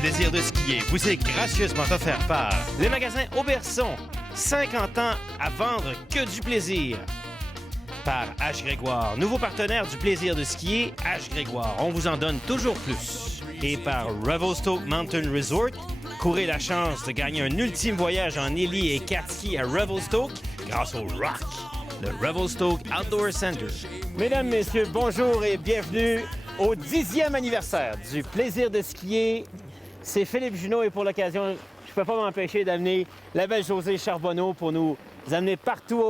plaisir de skier vous est gracieusement offert par les magasins Auberson. 50 ans à vendre que du plaisir. Par H. Grégoire, nouveau partenaire du plaisir de skier, H. Grégoire. On vous en donne toujours plus. Et par Revelstoke Mountain Resort, courez la chance de gagner un ultime voyage en héli et cat ski à Revelstoke grâce au ROC, le Revelstoke Outdoor Center. Mesdames, Messieurs, bonjour et bienvenue au 10e anniversaire du plaisir de skier. C'est Philippe Junot et pour l'occasion, je ne peux pas m'empêcher d'amener la belle Josée Charbonneau pour nous amener partout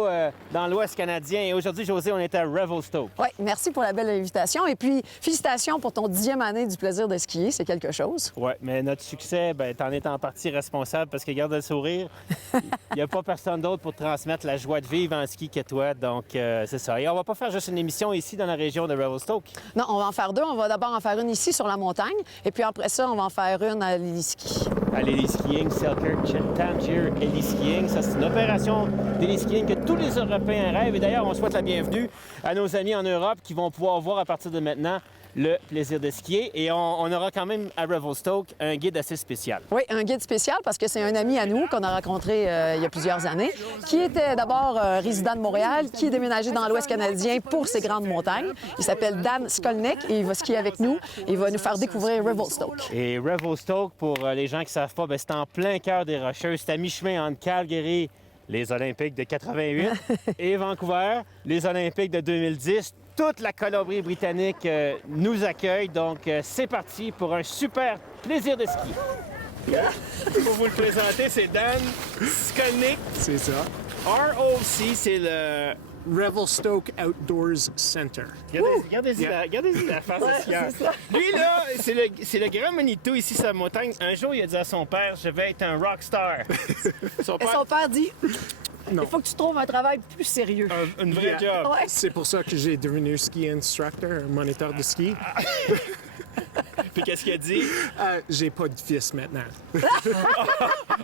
dans l'Ouest canadien. Et aujourd'hui, Josée, on est à Revelstoke. Oui, merci pour la belle invitation. Et puis, félicitations pour ton 10e année du plaisir de skier. C'est quelque chose. Oui, mais notre succès, t'en es en partie responsable parce que garde le sourire. Il n'y a pas personne d'autre pour transmettre la joie de vivre en ski que toi. Donc, c'est ça. Et on va pas faire juste une émission ici dans la région de Revelstoke. Non, on va en faire deux. On va d'abord en faire une ici sur la montagne. Et puis après ça, on va en faire une à l'héliski. À l'héliskiing, Selkirk, Tangier Héliskiing. Ça, c'est une opération d'héliskiing que tous les Européens rêvent. Et d'ailleurs, on souhaite la bienvenue à nos amis en Europe qui vont pouvoir voir à partir de maintenant le plaisir de skier. Et on aura quand même à Revelstoke un guide assez spécial. Oui, un guide spécial parce que c'est un ami à nous qu'on a rencontré il y a plusieurs années, qui était d'abord résident de Montréal, qui est déménagé dans l'Ouest canadien pour ses grandes montagnes. Il s'appelle Dan Skolnick et il va skier avec nous. Il va nous faire découvrir Revelstoke. Et Revelstoke, pour les gens qui ne savent pas, c'est en plein cœur des Rocheuses. C'est à mi-chemin entre Calgary, les Olympiques de 88, et Vancouver, les Olympiques de 2010. Toute la Colombie-Britannique nous accueille. Donc, c'est parti pour un super plaisir de ski. Pour vous le présenter, c'est Dan Skolnick. C'est ça. ROC, c'est le... Revelstoke Outdoors Center. Regardez-y la face de skieur. Lui, là, c'est le grand Manitou ici sur la montagne. Un jour, il a dit à son père, je vais être un rockstar. Son père dit, il faut que tu trouves un travail plus sérieux. Un vrai job. Ouais. C'est pour ça que j'ai devenu ski instructor, un moniteur de ski. Puis qu'est-ce qu'il a dit? J'ai pas de fils maintenant.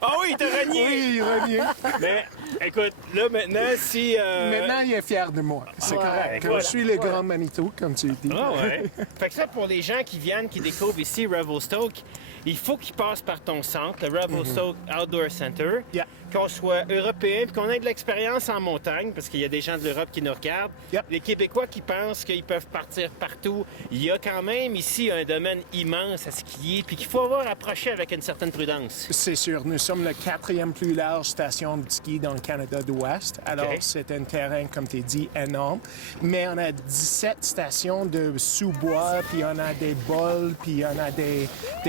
Ah oui, il t'a renié! Oui, il revient. Mais écoute, là maintenant, si... Maintenant, il est fier de moi. C'est correct. voilà. Je suis le grand Manitou, comme tu dis. Ah ouais. Fait que ça, pour les gens qui viennent, qui découvrent ici Revelstoke, il faut qu'ils passent par ton centre, le Revelstoke Outdoor Center. Yeah. Qu'on soit européen puis qu'on ait de l'expérience en montagne, parce qu'il y a des gens de l'Europe qui nous regardent. Yep. Les Québécois qui pensent qu'ils peuvent partir partout. Il y a quand même ici un domaine immense à skier puis qu'il faut avoir approché avec une certaine prudence. C'est sûr. Nous sommes la 4e plus large station de ski dans le Canada d'Ouest. Alors, OK. c'est un terrain, comme tu dis, énorme. Mais on a 17 stations de sous-bois, puis on a des bols, puis on a des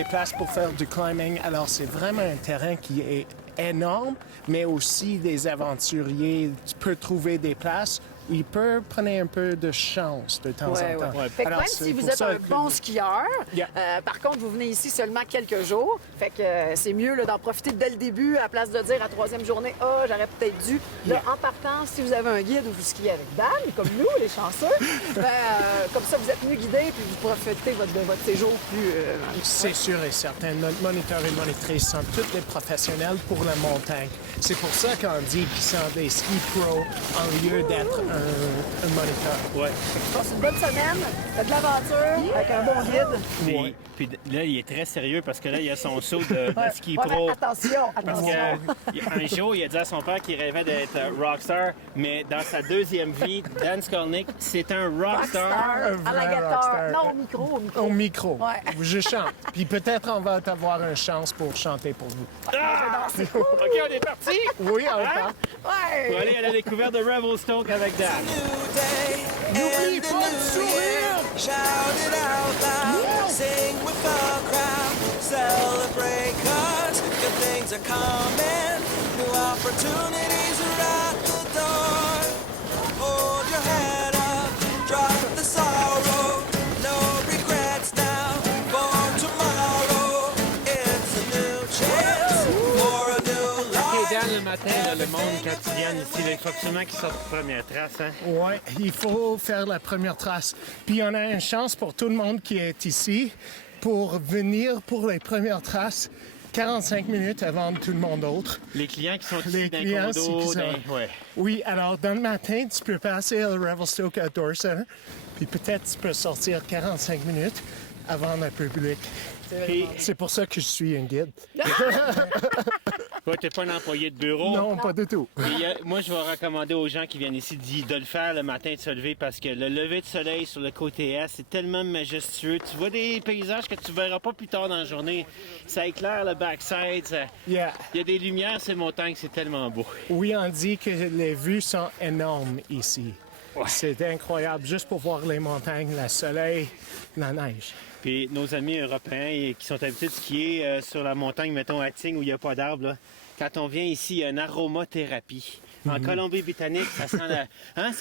places pour faire du climbing. Alors, c'est vraiment un terrain qui est énorme, mais aussi des aventuriers. Tu peux trouver des places où ils peuvent prendre un peu de chance de temps en temps. Ouais. Fait que Alors, même c'est si vous pour êtes ça un que- bon skieur, Yeah. par contre, vous venez ici seulement quelques jours. Fait que c'est mieux là, d'en profiter dès le début, à la place de dire à 3e journée, « Ah, j'aurais peut-être dû. » Là, Yeah. en partant, si vous avez un guide ou vous skiez avec Dan, comme nous, les chanceux, comme ça, vous êtes mieux guidés puis vous profitez de votre séjour plus... C'est sûr et certain. Notre moniteur et monitrice sont tous des professionnels pour la montagne. C'est pour ça qu'on dit qu'ils sont des ski pros en lieu d'être un moniteur. Ouais. Passe une bonne semaine, faites de l'aventure avec un bon guide. Puis là, il est très sérieux parce que là, il a son saut de ski Ouais, pro. mais attention, Parce qu'un jour, il a dit à son père qu'il rêvait d'être rockstar, mais dans sa deuxième vie, Dan Skolnick, c'est un rockstar. à la vrai guitare. rockstar. Non, au micro, au micro. Au micro. Ouais. Je chante. Puis peut-être on va avoir une chance pour chanter pour vous. Ah! OK, on est parti! Oui, on Hein? part. On va aller à la découverte de Revelstoke avec Dan. N'oublie pas de sourire! Shout it out loud, sing with the crowd, celebrate 'cause good things are coming, new opportunities are at the door. Hold your head up, drop the sorrow, no regrets now, for tomorrow, it's a new chance, for a new life. Dan, le matin, là, le monde, quand tu viens ici, là, il faut absolument qu'ils sortent première trace. Hein? Oui, il faut faire la première trace. Puis on a une chance pour tout le monde qui est ici pour venir pour les premières traces 45 minutes avant tout le monde d'autre. Les clients qui sont ici Les dans clients, le c'est condo, qui sont- ouais. Oui, alors dans le matin, tu peux passer au Revelstoke Outdoor Center, puis peut-être tu peux sortir 45 minutes avant le public. C'est pour ça que je suis un guide. Toi, t'es pas un employé de bureau. Non, pas du tout. Moi, je vais recommander aux gens qui viennent ici de le faire le matin, de se lever, parce que le lever de soleil sur le côté est, c'est tellement majestueux. Tu vois des paysages que tu verras pas plus tard dans la journée. Ça éclaire le backside. Il y a des lumières, ces montagnes, c'est tellement beau. Oui, on dit que les vues sont énormes ici. Ouais. C'est incroyable, juste pour voir les montagnes, le soleil, la neige. Puis nos amis européens qui sont habitués de skier sur la montagne, mettons à Tignes où il n'y a pas d'arbres, là, quand on vient ici, il y a une aromathérapie. En Colombie-Britannique, ça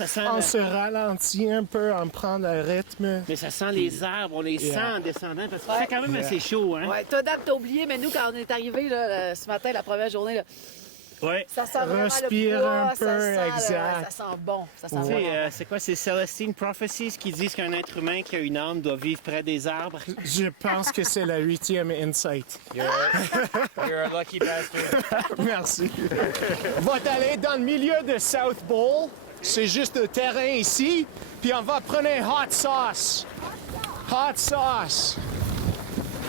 sent On se ralentit un peu, on prend le rythme. Mais ça sent les arbres, on les sent en descendant, parce que c'est quand même assez chaud, hein? Ouais, toi, Dame, t'as oublié, mais nous, quand on est arrivé ce matin, la première journée, là, Ouais. ça sent vraiment Respire le bois, un peu, ça sent, exact. ça sent bon. Ça sent Tu sais, vraiment c'est quoi, c'est Celestine Prophecies qui disent qu'un être humain qui a une âme doit vivre près des arbres? Je pense que c'est la 8e insight. You're a lucky bastard. Merci. On va aller dans le milieu de South Bowl. C'est juste le terrain ici. Puis on va prendre un hot sauce. Hot sauce.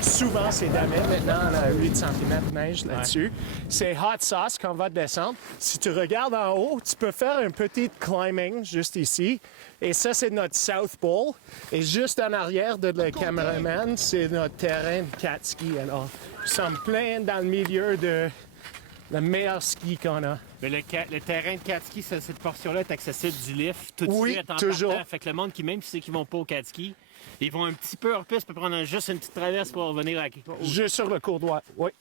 Souvent, c'est damé. Maintenant, on a 8 cm de neige là-dessus. C'est hot sauce qu'on va descendre. Si tu regardes en haut, tu peux faire un petit climbing juste ici. Et ça, c'est notre South Bowl. Et juste en arrière de le cameraman, c'est notre terrain de cat ski. Alors, nous sommes plein dans le milieu de le meilleur ski qu'on a. Mais le terrain de cat ski, cette portion-là est accessible du lift tout de Oui, suite en toujours. partant. Fait que le monde qui, même ceux qui vont pas au cat ski, ils vont un petit peu hors piste, peut prendre juste une petite traverse pour revenir à quelque part. Juste sur le cours droit, oui.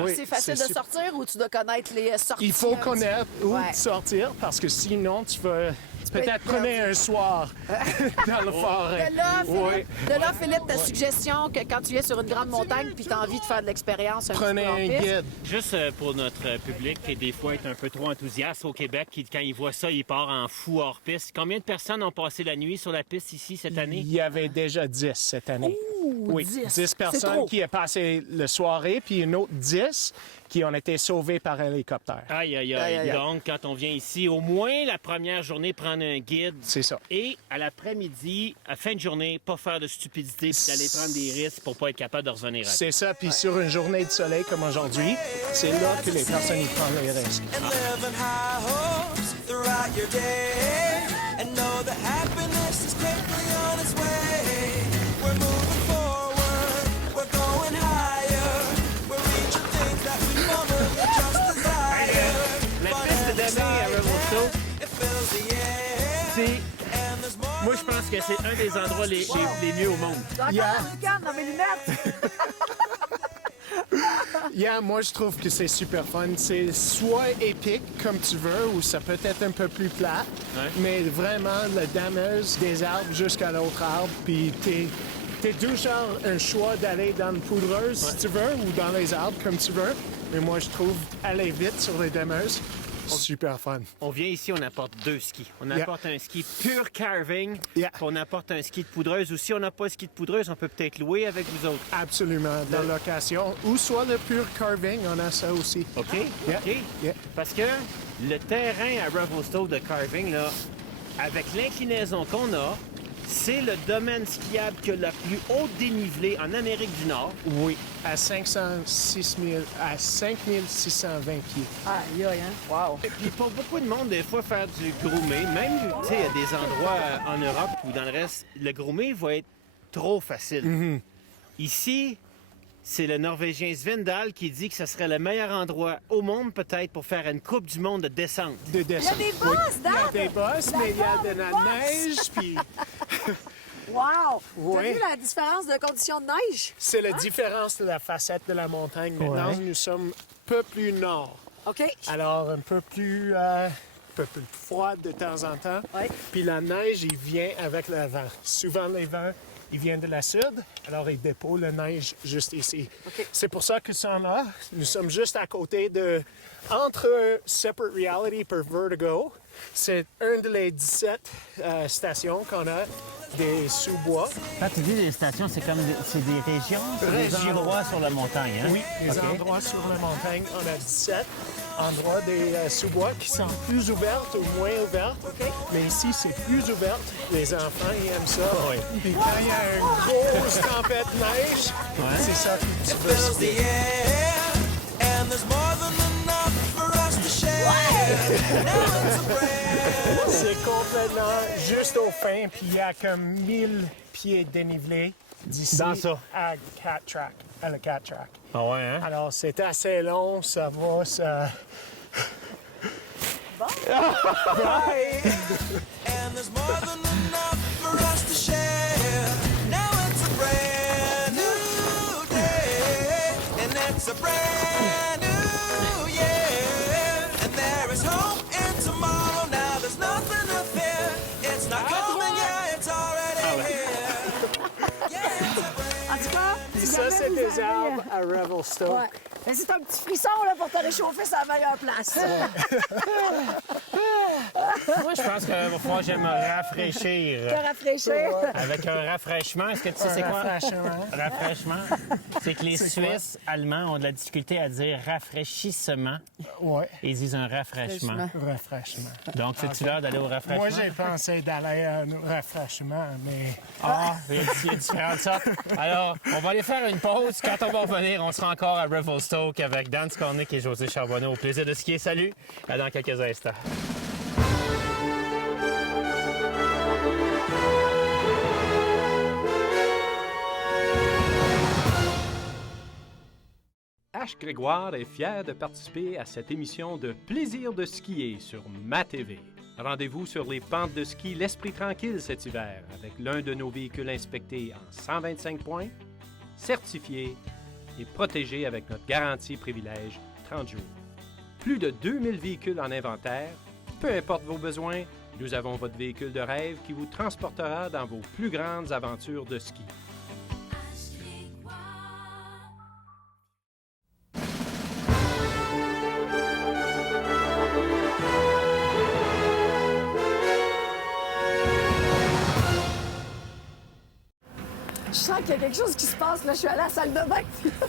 Oui, C'est facile de super. sortir ou tu dois connaître les sorties? Il faut un petit- connaître où Ouais. sortir parce que sinon, tu vas peut-être être prendre perdu. un soir dans le forêt. De là, Philippe, ta suggestion que quand tu viens sur une grande montagne puis tu as envie de faire de l'expérience un Prenez petit peu en un piste, guide. Juste pour notre public qui des fois est un peu trop enthousiaste au Québec, qui quand il voit ça, il part en fou hors piste. Combien de personnes ont passé la nuit sur la piste ici cette année? Il y avait déjà 10 cette année. Oui, 10. 10 C'est personnes trop. qui ont passé la soirée, puis une autre 10 qui ont été sauvées par hélicoptère. Aïe, aïe, Aïe, aïe. aïe. Donc, quand on vient ici, au moins la première journée, prendre un guide. C'est ça. Et à l'après-midi, à fin de journée, pas faire de stupidité puis d'aller prendre des risques pour pas être capable de revenir à C'est ça, puis sur une journée de soleil comme aujourd'hui, c'est là que les personnes y prennent les risques. and live in high hopes throughout your day, and know that happiness is quickly on its way. We're moving forward, we're going higher, we're reaching things that we never just desired. La Fun piste and de Damien à Revelstoke, it fills the air, c'est... and there's more. Moi, je pense que c'est un des endroits les mieux au monde. Encore, Yeah. regarde dans mes lunettes! Moi, je trouve que c'est super fun. C'est soit épique, comme tu veux, ou ça peut être un peu plus plat. Ouais. Mais vraiment, le dameuse des arbres jusqu'à l'autre arbre. Puis t'es toujours un choix d'aller dans le poudreuse, si tu veux, ou dans les arbres, comme tu veux. Mais moi, je trouve aller vite sur les dameuses, super fun. On vient ici, on apporte 2 skis. On Yeah. apporte un ski pure carving, Yeah. puis on apporte un ski de poudreuse. Ou si on n'a pas de ski de poudreuse, on peut peut-être louer avec vous autres. Absolument, dans la location. Ou soit le pure carving, on a ça aussi. OK? Yeah. OK? Yeah. Parce que le terrain à Revelstoke de carving, là, avec l'inclinaison qu'on a, c'est le domaine skiable qui a la plus haute dénivelée en Amérique du Nord. Oui, à 5620 pieds. Aïe, aïe, hein? Wow! Puis pour beaucoup de monde, des fois, faire du groomé, même, tu sais, il y a des endroits en Europe ou dans le reste, le groomé va être trop facile. Ici, c'est le Norvégien Svendal qui dit que ce serait le meilleur endroit au monde, peut-être, pour faire une Coupe du monde de descente. De descente. Il y a des bosses, Il y a Dad! des bosses, mais il y a de la Boss! neige, puis Wow! Oui. T'as vu la différence de conditions de neige? c'est la différence de la facette de la montagne. Maintenant, Ouais. nous sommes un peu plus nord. OK. Alors, un peu plus froid de temps en temps. Ouais. Puis la neige, il vient avec le vent. Souvent, les vents, ils viennent de la sud, alors ils déposent la neige juste ici. OK. C'est pour ça que ça là, nous sommes juste à côté de... Entre Separate Reality et Vertigo, C'est un de les 17 stations qu'on a des sous-bois. Quand tu dis des stations, c'est comme c'est des régions, c'est des Régions. endroits sur la montagne, hein? Oui, des OK. endroits sur la montagne. On a 17 endroits des sous-bois qui sont plus ouvertes ou moins ouvertes. Mais ici, c'est plus ouvert. Les enfants, ils aiment ça. Puis quand il y a une grosse tempête de neige, c'est ça que tu veux. Fills the air, and there's more than enough for us to share. Now it's a brand C'est complètement juste au fin, puis il y a comme 1000 pieds de dénivelé d'ici Dans ça. à Cat Track, à le Cat Track. Ah ouais, hein? Alors, c'est assez long, ça va, ça... and there's more than enough for us to share. Now it's a brand new day, and it's a brand new year. And there is hope in tomorrow. Now there's nothing to fear. It's not coming, yeah, it's already here. Yeah, it's a brand. En tout cas, Puis si ça, jamais c'est vous des avez, arbres à Revelstoke. Ouais. Mais c'est un petit frisson là, pour te réchauffer, c'est la meilleure place. Moi, je pense qu'il va falloir que j'aille me rafraîchir. Te rafraîchir. Avec un rafraîchissement, est-ce que tu sais c'est quoi? Rafraîchissement. Rafraîchissement. C'est que les C'est quoi? Suisses allemands ont de la difficulté à dire rafraîchissement. Ouais, Et ils disent un rafraîchissement. rafraîchissement. Donc, c'est-tu l'heure d'aller au rafraîchissement? Moi, j'ai pensé d'aller à un rafraîchissement, mais... Ah, il y a différentes sortes. Alors, on va aller faire une pause. Quand on va revenir, on sera encore à Revelstoke avec Dan Skolnick et José Charbonneau. Au plaisir de skier. Salut! À dans quelques instants. H. Grégoire est fier de participer à cette émission de Plaisir de skier sur MaTV. Rendez-vous sur les pentes de ski l'esprit tranquille cet hiver avec l'un de nos véhicules inspectés en 125 points, certifié et protégé avec notre garantie privilège 30 jours. Plus de 2000 véhicules en inventaire. Peu importe vos besoins, nous avons votre véhicule de rêve qui vous transportera dans vos plus grandes aventures de ski. Je sens qu'il y a quelque chose qui se passe. Là, je suis allée à la salle de bain.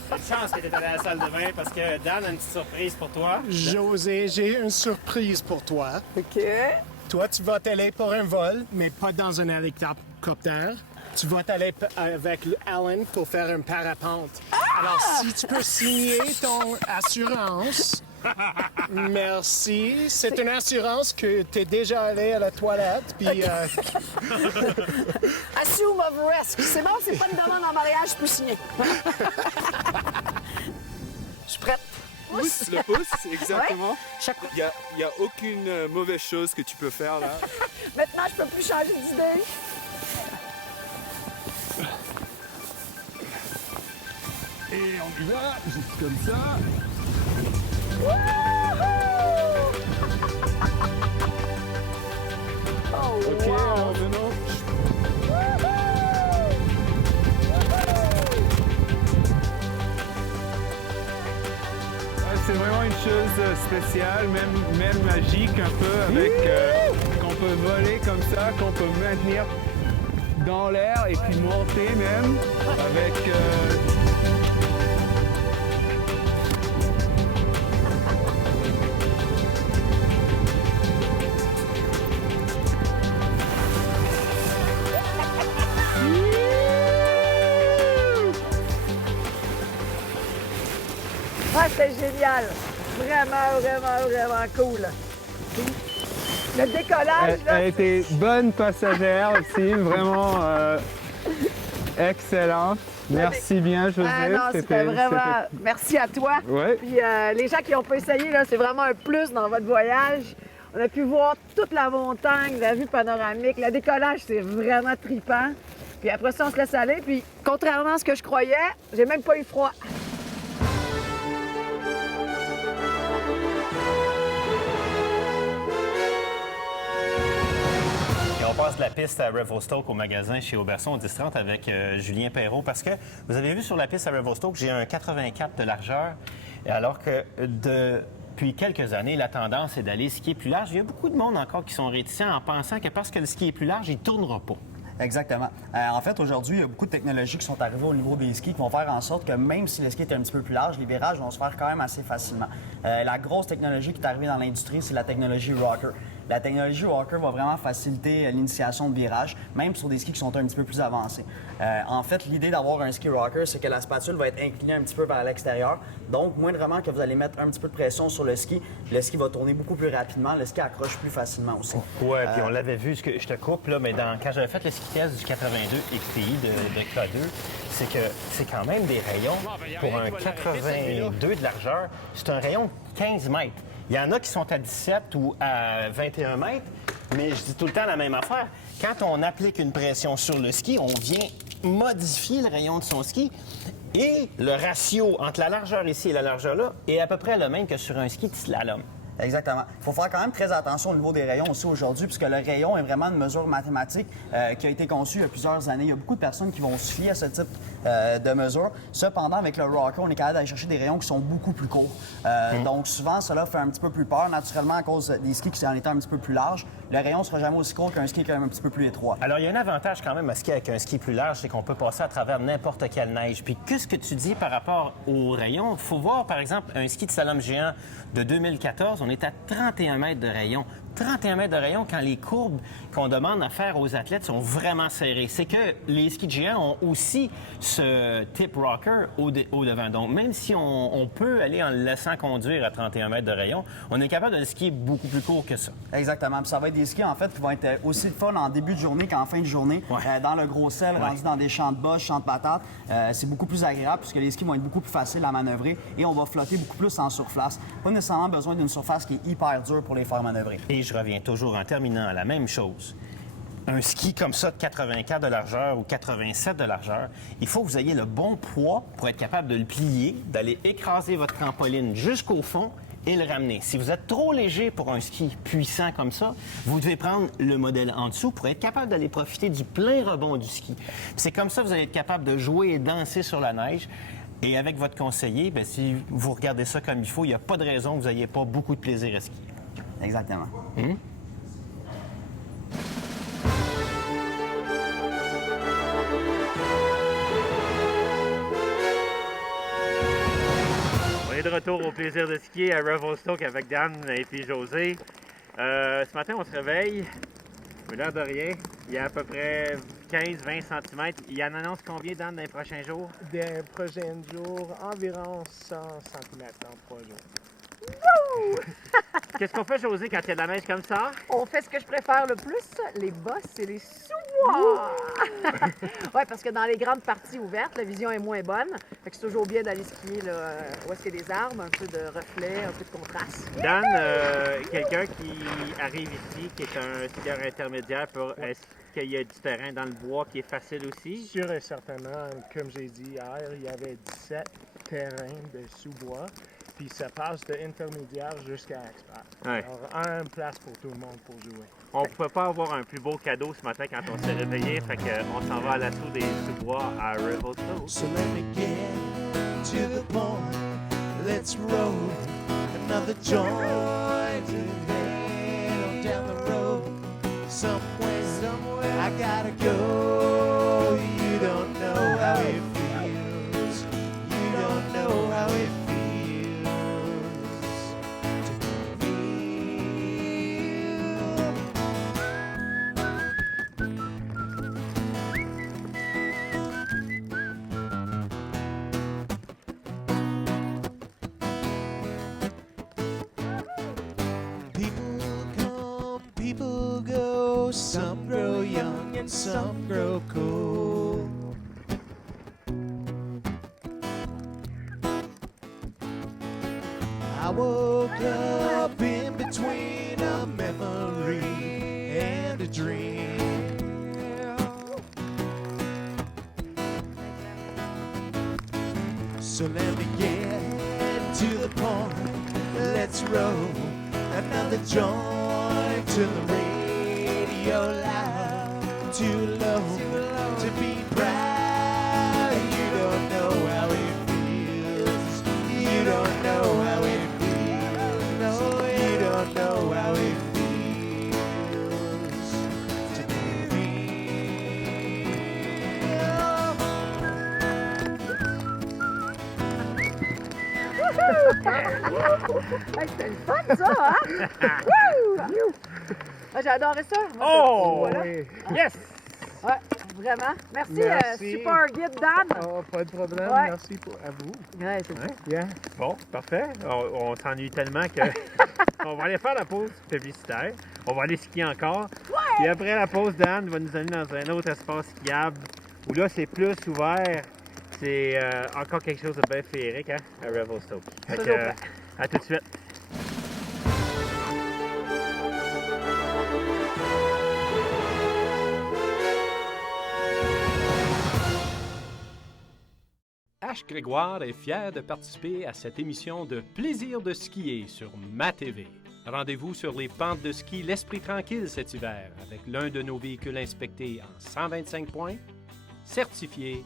Bonne chance que tu es allé à la salle de bain parce que Dan a une petite surprise pour toi. José, j'ai une surprise pour toi. OK. Toi, tu vas t'aller pour un vol, mais pas dans un hélicoptère. Tu vas t'aller avec Alan pour faire un parapente. Alors, si tu peux signer ton assurance, merci. C'est une assurance que tu es déjà allé à la toilette, puis... Assume of risk. C'est bon, c'est pas une demande en mariage, je peux signer. Je suis prête. Pouce, le pouce, exactement. Chaque... Il n'y a aucune mauvaise chose que tu peux faire là. Maintenant, je peux plus changer d'idée. Et on y va, juste comme ça. Ok, alors maintenant. C'est vraiment une chose spéciale, même magique un peu, avec qu'on peut voler comme ça, qu'on peut maintenir dans l'air et puis monter même avec. Ouais, c'était génial. Vraiment cool. Le décollage, là, Elle était bonne passagère aussi, vraiment excellente. Merci bien, José. ah non, c'était vraiment... Merci à toi. Ouais. Puis les gens qui n'ont pas essayé, là, c'est vraiment un plus dans votre voyage. On a pu voir toute la montagne, la vue panoramique. Le décollage, c'est vraiment trippant. Puis après ça, on se laisse aller. Puis contrairement à ce que je croyais, j'ai même pas eu froid. Et on passe de la piste à Revelstoke au magasin chez Auberson au 10-30 avec Julien Perrault parce que vous avez vu sur la piste à Revelstoke, j'ai un 84 de largeur alors que depuis quelques années, la tendance est d'aller skier plus large. Il y a beaucoup de monde encore qui sont réticents en pensant que parce que le ski est plus large, il ne tournera pas. Exactement. En fait, aujourd'hui, il y a beaucoup de technologies qui sont arrivées au niveau des skis qui vont faire en sorte que même si le ski est un petit peu plus large, les virages vont se faire quand même assez facilement. La grosse technologie qui est arrivée dans l'industrie, c'est la technologie rocker. La technologie rocker va vraiment faciliter l'initiation de virage, même sur des skis qui sont un petit peu plus avancés. En fait, l'idée d'avoir un ski rocker, c'est que la spatule va être inclinée un petit peu vers l'extérieur. Donc, moindrement que vous allez mettre un petit peu de pression sur le ski va tourner beaucoup plus rapidement, le ski accroche plus facilement aussi. Oui, puis on l'avait vu, je te coupe, là, mais quand j'avais fait le ski test du 82 XPI de K2, c'est que c'est quand même des rayons pour un 82 de largeur. C'est un rayon de 15 mètres. Il y en a qui sont à 17 ou à 21 mètres, mais je dis tout le temps la même affaire. Quand on applique une pression sur le ski, on vient modifier le rayon de son ski et le ratio entre la largeur ici et la largeur là est à peu près le même que sur un ski de slalom. Exactement. Il faut faire quand même très attention au niveau des rayons aussi aujourd'hui, puisque le rayon est vraiment une mesure mathématique qui a été conçue il y a plusieurs années. Il y a beaucoup de personnes qui vont se fier à ce type de mesure. Cependant, avec le rocker, on est capable d'aller chercher des rayons qui sont beaucoup plus courts. Donc souvent, cela fait un petit peu plus peur, naturellement, à cause des skis qui en étant un petit peu plus larges. Le rayon ne sera jamais aussi court qu'un ski qui est un petit peu plus étroit. Alors, il y a un avantage quand même à skier avec un ski plus large, c'est qu'on peut passer à travers n'importe quelle neige. Puis, qu'est-ce que tu dis par rapport au rayon? Il faut voir, par exemple, un ski de slalom géant de 2014, on est à 31 mètres de rayon. 31 mètres de rayon quand les courbes qu'on demande à faire aux athlètes sont vraiment serrées. C'est que les skis de géants ont aussi ce tip rocker au devant. Donc, même si on peut aller en le laissant conduire à 31 mètres de rayon, on est capable de le skier beaucoup plus court que ça. Exactement. Puis ça va être des skis, en fait, qui vont être aussi fun en début de journée qu'en fin de journée. Dans le gros sel, rendu dans des champs de bosse, champs de patates, c'est beaucoup plus agréable puisque les skis vont être beaucoup plus faciles à manœuvrer et on va flotter beaucoup plus en surface. Pas nécessairement besoin d'une surface qui est hyper dure pour les faire manœuvrer. Et je reviens toujours en terminant à la même chose. Un ski comme ça de 84 de largeur ou 87 de largeur, il faut que vous ayez le bon poids pour être capable de le plier, d'aller écraser votre trampoline jusqu'au fond et le ramener. Si vous êtes trop léger pour un ski puissant comme ça, vous devez prendre le modèle en dessous pour être capable d'aller profiter du plein rebond du ski. C'est comme ça que vous allez être capable de jouer et danser sur la neige. Et avec votre conseiller, bien, si vous regardez ça comme il faut, il n'y a pas de raison que vous n'ayez pas beaucoup de plaisir à skier. Exactement. On est de retour au plaisir de skier à Revelstoke avec Dan et puis José. Ce matin, on se réveille. L'air de rien, il y a à peu près 15-20 cm. Il y en annonce combien, Dan, dans les prochains jours? Des prochains jours, environ 100 cm en 3 jours. Qu'est-ce qu'on fait, José, quand il y a de la neige comme ça? On fait ce que je préfère le plus, les bosses et les sous-bois. Oui, parce que dans les grandes parties ouvertes, la vision est moins bonne. Fait que c'est toujours bien d'aller skier là, où est-ce qu'il y a des arbres, un peu de reflet, un peu de contraste. Dan, quelqu'un qui arrive ici, qui est un skieur intermédiaire, est-ce qu'il y a du terrain dans le bois qui est facile aussi? Sûr et certainement, comme j'ai dit hier, il y avait 17 terrains de sous-bois. Puis ça passe de intermédiaire jusqu'à expert. Ouais. Alors, une place pour tout le monde pour jouer. On ne pouvait pas avoir un plus beau cadeau ce matin quand on s'est réveillé, fait qu'on s'en va à l'assaut des sous-bois à Revelstoke. So let me get to the point. Let's roll another joint today down the road. Somewhere I gotta go. You don't know how it feels. You don't know how it feels. People go, some grow young and some grow cold. I woke up in between a memory and a dream. So let me get to the point. Let's roll another joint till the radio loud, too low to be proud. You don't know how it feels. You don't know how it feels. Hey, c'était le fun, ça, hein? Wouh! Ah, j'ai adoré ça. Moi, Oh! voilà. Yes! Ouais, vraiment. Merci, Merci. super guide Dan. Oh, pas de problème. Ouais. Merci à vous. Ouais, c'est ça. Bien. Bon, parfait. On s'ennuie tellement que on va aller faire la pause publicitaire. On va aller skier encore. Et après la pause, Dan va nous amener dans un autre espace skiable où là, c'est plus ouvert. C'est encore quelque chose de bien féerique, hein, à Revelstoke. Fait que, Toujours bien. à tout de suite. H. Grégoire est fier de participer à cette émission de Plaisir de skier sur MaTV. Rendez-vous sur les pentes de ski l'esprit tranquille cet hiver avec l'un de nos véhicules inspectés en 125 points, certifiés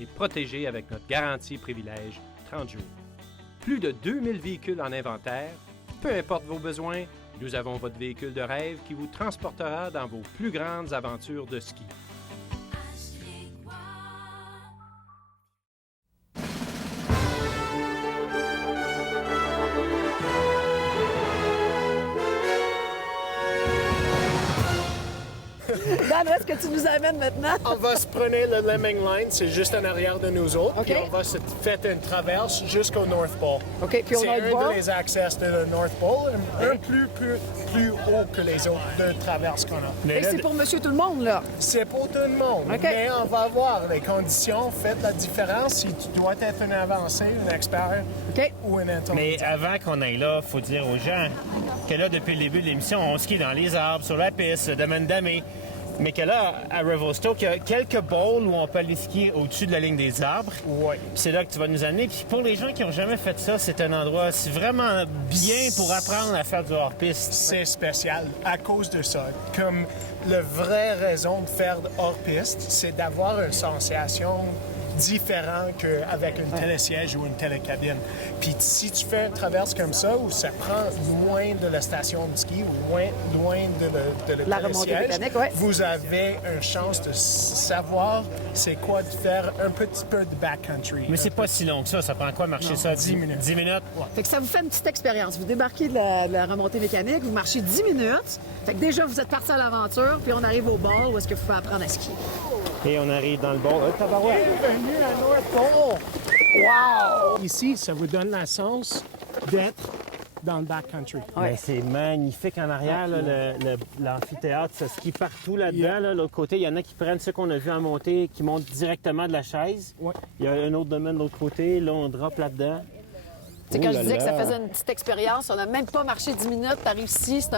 et protégés avec notre garantie privilège 30 jours. Plus de 2000 véhicules en inventaire. Peu importe vos besoins, nous avons votre véhicule de rêve qui vous transportera dans vos plus grandes aventures de ski. Dan, où est-ce que tu nous amènes maintenant? On va se prendre le Lemming Line, c'est juste en arrière de nous autres. OK. Puis on va se faire une traverse jusqu'au North Pole. OK, puis on C'est a un le bord. des accès de le North Pole, un plus haut que les autres deux traverses qu'on a. Fait que c'est pour monsieur tout le monde, là. C'est pour tout le monde, OK. mais on va voir les conditions, faites la différence si tu dois être un avancé, un expert OK. ou un intermédiaire. Mais avant qu'on aille là, faut dire aux gens que là, depuis le début de l'émission, on skie dans les arbres, sur la piste, de Mandamé. Mais que là, à Revelstoke, il y a quelques bowls où on peut aller skier au-dessus de la ligne des arbres. Oui. Puis c'est là que tu vas nous amener. Puis pour les gens qui n'ont jamais fait ça, c'est un endroit vraiment bien pour apprendre à faire du hors-piste. C'est spécial à cause de ça. Comme la vraie raison de faire de hors-piste, c'est d'avoir une sensation différente qu'avec un télésiège ou une télécabine. Puis si tu fais une traverse comme ça, où ça prend loin de la station de ski ou loin de La remontée télésiège, mécanique, ouais. vous avez une chance de savoir c'est quoi de faire un petit peu de backcountry. Mais c'est pas si long que ça. Ça prend quoi marcher Non, ça? 10 minutes. 10 minutes? Fait que ça vous fait une petite expérience. Vous débarquez de la remontée mécanique, vous marchez 10 minutes. Fait que déjà, vous êtes parti à l'aventure, puis on arrive au bord où est-ce que vous pouvez apprendre à skier. Et on arrive dans le bord. Tabarouette! Bienvenue à North Pole! Wow! Ici, ça vous donne la chance d'être dans le backcountry. Ben, c'est magnifique en arrière, là, l'amphithéâtre, ça skie partout là-dedans. Là. L'autre côté, il y en a qui prennent ce qu'on a vu en montée, qui montent directement de la chaise. Ouais. Il y a un autre domaine de l'autre côté, là, on drop là-dedans. Tu sais, quand Oh je là disais que ça là. faisait une petite expérience, on n'a même pas marché 10 minutes, t'arrives ici, c'est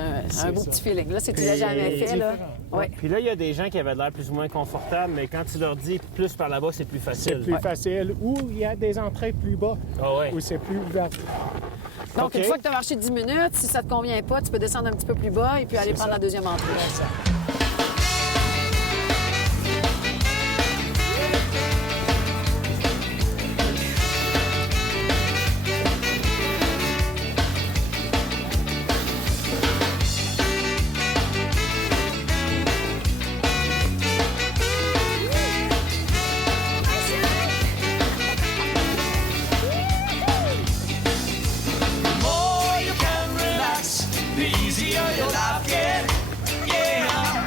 un beau ça. petit feeling. Là, si tu l'as jamais fait, là. Ouais. Puis là, il y a des gens qui avaient l'air plus ou moins confortables, mais quand tu leur dis plus par là-bas, c'est plus facile. C'est plus facile. Ou il y a des entrées plus bas, Ah ouais. où c'est plus ouvert. Donc, OK. une fois que tu as marché 10 minutes, si ça te convient pas, tu peux descendre un petit peu plus bas et puis aller prendre la deuxième entrée. More you can relax, the easier your life get. Yeah.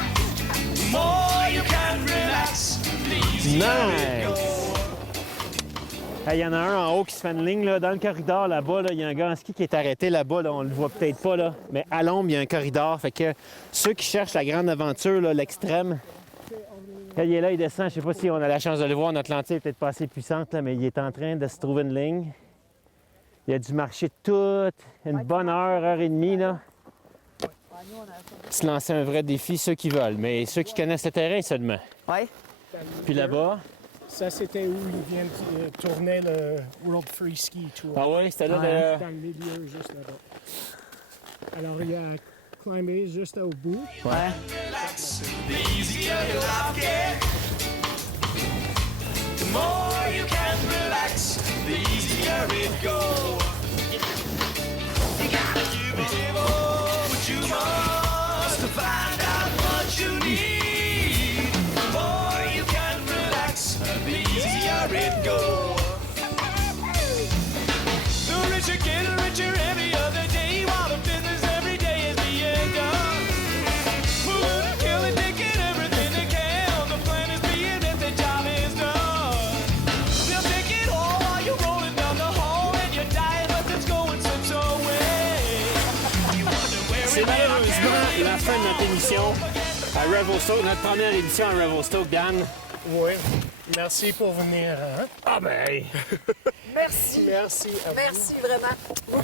More you can relax, the easier it goes. Il y en a un en haut qui se fait une ligne là, dans le corridor là-bas. Il y a un gars en ski qui est arrêté là-bas. Là, on le voit peut-être pas, là. Mais à l'ombre, il y a un corridor. Fait que ceux qui cherchent la grande aventure, là, l'extrême, quand il est là, il descend. Je sais pas si on a la chance de le voir. Notre lentille est peut-être pas assez puissante, là, mais il est en train de se trouver une ligne. Il a dû marcher toute une bonne heure et demie. Là. Se lancer un vrai défi, ceux qui veulent. Mais ceux qui connaissent le terrain seulement. Oui. Puis là-bas. Ça, c'était où ils viennent tourner le World Free Ski Tour. Ah oui, c'était là Dans le milieu, juste là-bas. Alors, il y a climbé juste au bout. Relax, the easier your life get. The more you can relax, the easier it goes. You gotta give what you must to find out what you need. The more you can relax, the easier it goes. quasiment la fin de notre émission à Revelstoke, notre première édition à Revelstoke, Dan. Oui. Merci pour venir. Hein? Ah ben! Merci. Merci à vous. Merci vraiment.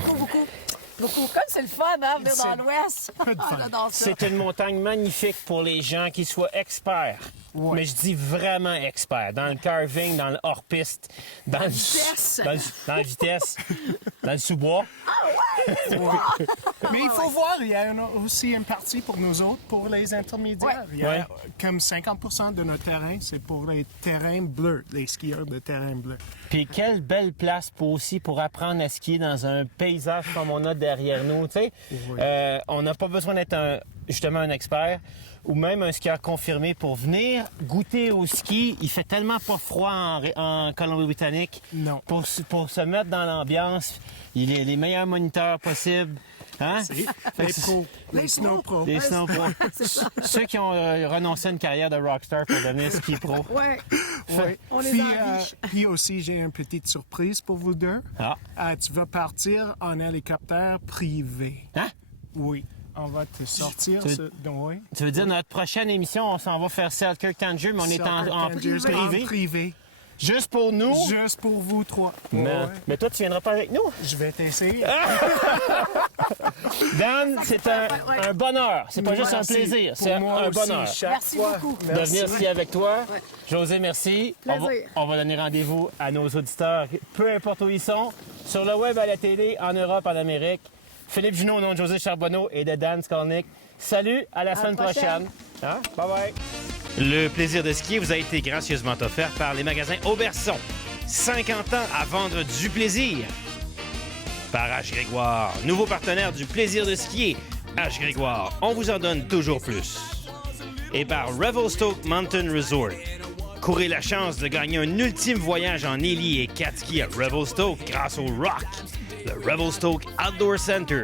Beaucoup. Comme c'est le fun, hein, venir dans l'Ouest. J'adore ça. C'est une montagne magnifique pour les gens qui soient experts. Ouais. Mais je dis vraiment experts. Dans le carving, dans le hors-piste, dans le vitesse. dans la vitesse, dans le sous-bois. Mais il faut voir, il y a aussi une partie pour nous autres, pour les intermédiaires. Ouais. Il y a comme 50% de notre terrain, c'est pour les terrains bleus, les skieurs de terrain bleu. Puis quelle belle place pour apprendre à skier dans un paysage comme on a derrière nous, tu sais. On n'a pas besoin d'être justement un expert ou même un skieur confirmé pour venir goûter au ski. Il fait tellement pas froid en Colombie-Britannique. Non. Pour se mettre dans l'ambiance, il est les meilleurs moniteurs possibles. Hein? Les pros, les snow pros. Les snow pros. Ceux qui ont renoncé à une carrière de rockstar pour devenir ski pro. Ouais. Oui. On les Puis, envie. puis aussi, j'ai une petite surprise pour vous deux. Ah. Tu vas partir en hélicoptère privé. Hein? Oui. On va te sortir. Oui. Tu veux dire, notre prochaine émission, on s'en va faire Selkirk Tanger, mais on est en privé. Privé. Juste pour nous. Juste pour vous trois. Mais toi, tu viendras pas avec nous? Je vais t'essayer. Dan, c'est un bonheur. C'est pas juste un Merci. plaisir, Pour c'est moi un aussi, bonheur Merci beaucoup. de venir skier avec toi. José, merci. Plaisir. On va donner rendez-vous à nos auditeurs, peu importe où ils sont, sur le web, à la télé, en Europe, en Amérique. Philippe Junot au nom de José Charbonneau et de Dan Skolnick. Salut, à la semaine prochaine. Hein? Bye-bye. Le plaisir de skier vous a été gracieusement offert par les magasins Auberson. 50 ans à vendre du plaisir. Par H. Grégoire, nouveau partenaire du plaisir de skier. H. Grégoire, on vous en donne toujours plus. Et par Revelstoke Mountain Resort. Courez la chance de gagner un ultime voyage en héli et 4 skis à Revelstoke grâce au ROC, le Revelstoke Outdoor Center.